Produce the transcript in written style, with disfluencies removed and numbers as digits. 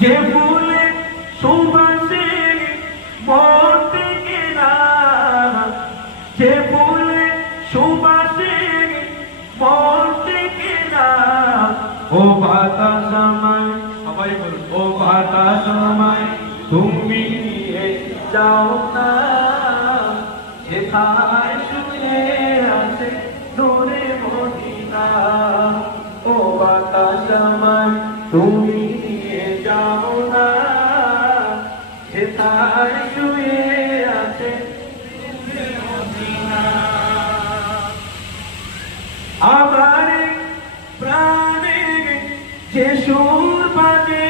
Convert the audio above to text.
যে ফুলে সুবাসে মন থেকে না, যে ফুলে সুবাসে মন থেকে না, ও বাতাস আমায়, সবাই বলুন, ও বাতাস আমায় তুমি নিয়ে যাও না, যেথায় শুয়ে আছে নূরে মদিনা। ও বাতাস আমায় তুমি নিয়ে যাও না, যেথায় শুয়ে আছে নূরে মদিনা। আমার প্রাণে যে সুর বাজে